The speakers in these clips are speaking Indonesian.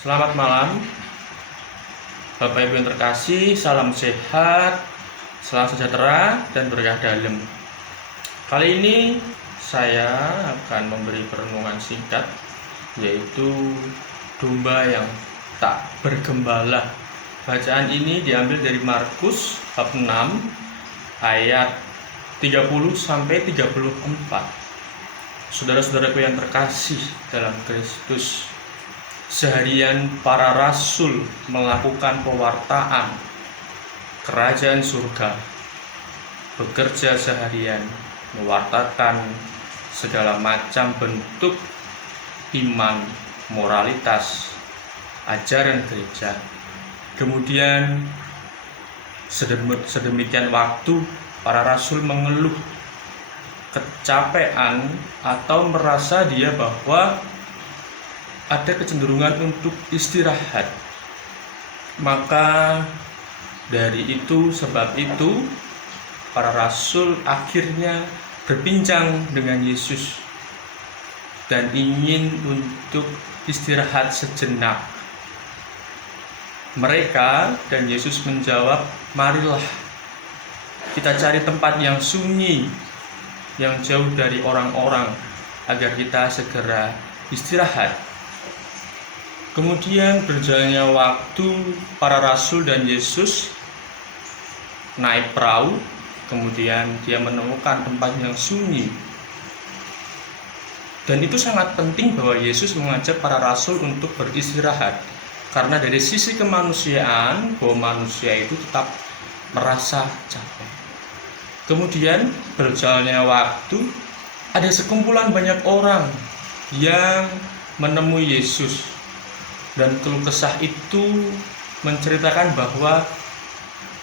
Selamat malam, Bapak Ibu yang terkasih, salam sehat, salam sejahtera, dan berkah dalam. Kali ini saya akan memberi perenungan singkat, yaitu domba yang tak bergembala. Bacaan ini diambil dari Markus bab 6 ayat 30 sampai 34. Saudara-saudaraku yang terkasih dalam Kristus, seharian para rasul melakukan pewartaan kerajaan surga, bekerja seharian mewartakan segala macam bentuk iman, moralitas, ajaran gereja. Kemudian sedemikian waktu para rasul mengeluh kecapean atau merasa dia bahwa ada kecenderungan untuk istirahat. Maka dari itu, sebab itu para rasul akhirnya berbincang dengan Yesus dan ingin untuk istirahat sejenak. Mereka dan Yesus menjawab, "Marilah kita cari tempat yang sunyi, yang jauh dari orang-orang, agar kita segera istirahat." Kemudian berjalannya waktu, para rasul dan Yesus naik perahu. Kemudian dia menemukan tempat yang sunyi. Dan itu sangat penting bahwa Yesus mengajak para rasul untuk beristirahat. Karena dari sisi kemanusiaan, bahwa manusia itu tetap merasa capek. Kemudian berjalannya waktu, ada sekumpulan banyak orang yang menemui Yesus. Dan keluh kesah itu menceritakan bahwa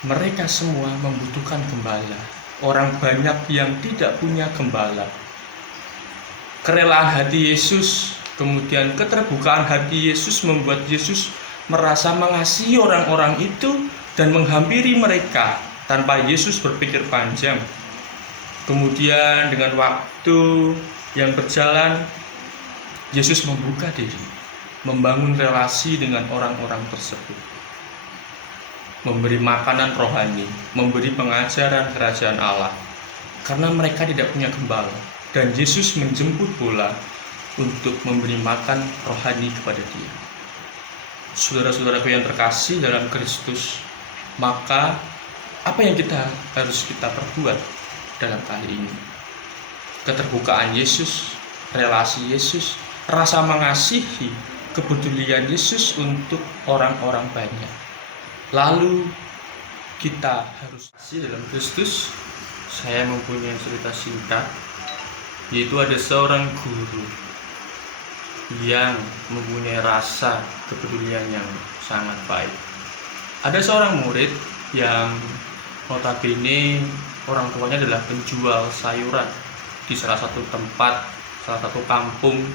mereka semua membutuhkan gembala. Orang banyak yang tidak punya gembala. Kerelaan hati Yesus, kemudian keterbukaan hati Yesus membuat Yesus merasa mengasihi orang-orang itu dan menghampiri mereka tanpa Yesus berpikir panjang. Kemudian dengan waktu yang berjalan, Yesus membuka diri, membangun relasi dengan orang-orang tersebut, memberi makanan rohani, memberi pengajaran kerajaan Allah, karena mereka tidak punya gembala, dan Yesus menjemput bola untuk memberi makan rohani kepada dia. Saudara-saudaraku yang terkasih dalam Kristus, maka apa yang harus kita perbuat dalam kali ini? Keterbukaan Yesus, relasi Yesus, rasa mengasihi, kepedulian Yesus untuk orang-orang banyak. Lalu kita harus dalam Kristus. Saya mempunyai cerita singkat, yaitu ada seorang guru yang mempunyai rasa kepedulian yang sangat baik. Ada seorang murid yang notabene orang tuanya adalah penjual sayuran di salah satu tempat, salah satu kampung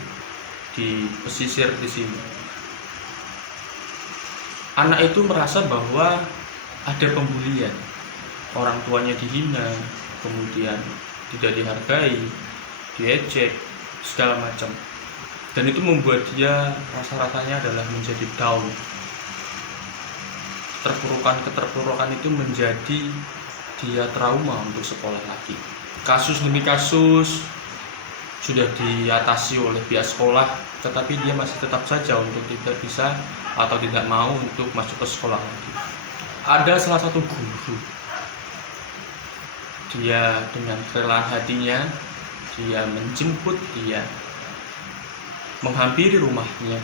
di pesisir di sini. Anak itu merasa bahwa ada pembulian, orang tuanya dihina, kemudian tidak dihargai, diejek, segala macam. Dan itu membuat dia rasa-rasanya adalah menjadi down. Keterpurukan itu menjadi dia trauma untuk sekolah lagi. Kasus demi kasus sudah diatasi oleh pihak sekolah, tetapi dia masih tetap saja untuk tidak bisa atau tidak mau untuk masuk ke sekolah lagi. Ada salah satu guru, dia dengan kerelaan hatinya, dia menjemput dia, menghampiri rumahnya.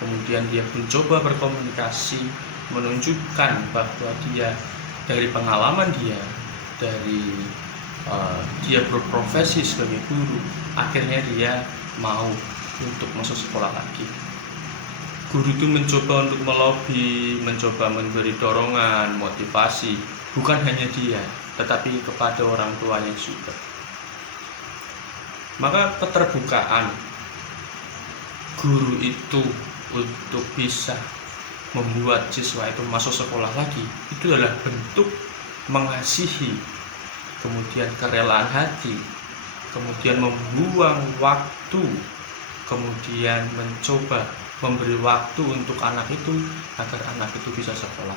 Kemudian dia mencoba berkomunikasi, menunjukkan bahwa dia dari pengalaman dia, dari dia berprofesi sebagai guru, akhirnya dia mau untuk masuk sekolah lagi. Guru itu mencoba untuk melobi, mencoba memberi dorongan, motivasi, bukan hanya dia, tetapi kepada orang tuanya juga. Maka keterbukaan guru itu untuk bisa membuat siswa itu masuk sekolah lagi, itu adalah bentuk mengasihi, kemudian kerelaan hati, kemudian membuang waktu, kemudian mencoba memberi waktu untuk anak itu agar anak itu bisa sekolah.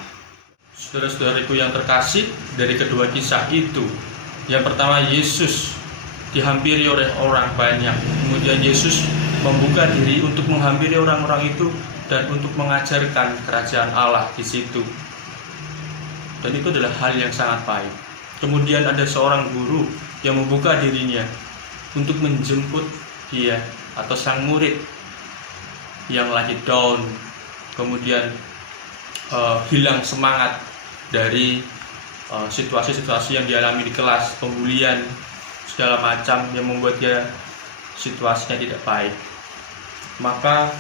Saudara-saudariku yang terkasih, dari kedua kisah itu, yang pertama Yesus dihampiri oleh orang banyak, kemudian Yesus membuka diri untuk menghampiri orang-orang itu dan untuk mengajarkan kerajaan Allah di situ. Dan itu adalah hal yang sangat baik. Kemudian ada seorang guru yang membuka dirinya untuk menjemput dia atau sang murid yang lagi down, kemudian hilang semangat dari situasi-situasi yang dialami di kelas, pembulian segala macam yang membuat dia situasinya tidak baik. Maka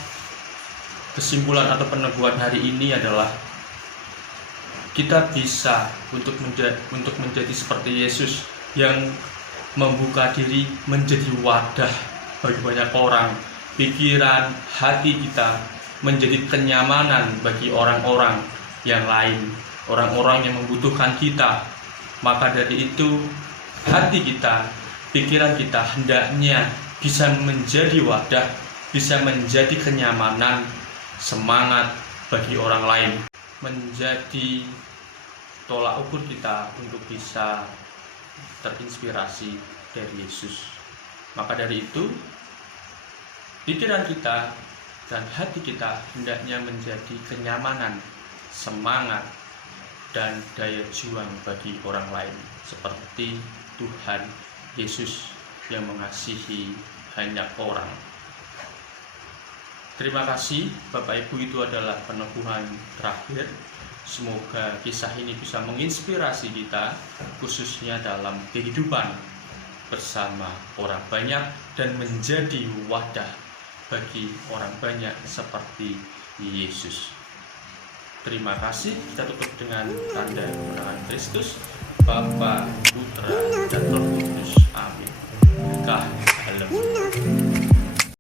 kesimpulan atau peneguhan hari ini adalah kita bisa untuk menjadi seperti Yesus yang membuka diri menjadi wadah bagi banyak orang, pikiran, hati kita menjadi kenyamanan bagi orang-orang yang lain, orang-orang yang membutuhkan kita. Maka dari itu, hati kita, pikiran kita hendaknya bisa menjadi wadah, bisa menjadi kenyamanan, semangat bagi orang lain, menjadi tolak ukur kita untuk bisa terinspirasi dari Yesus. Maka dari itu, pikiran kita dan hati kita hendaknya menjadi kenyamanan, semangat, dan daya juang bagi orang lain, seperti Tuhan Yesus yang mengasihi banyak orang. Terima kasih Bapak Ibu, itu adalah peneguhan terakhir. Semoga kisah ini bisa menginspirasi kita, khususnya dalam kehidupan bersama orang banyak dan menjadi wadah bagi orang banyak seperti Yesus. Terima kasih. Kita tutup dengan tanda kemenangan Kristus. Bapa,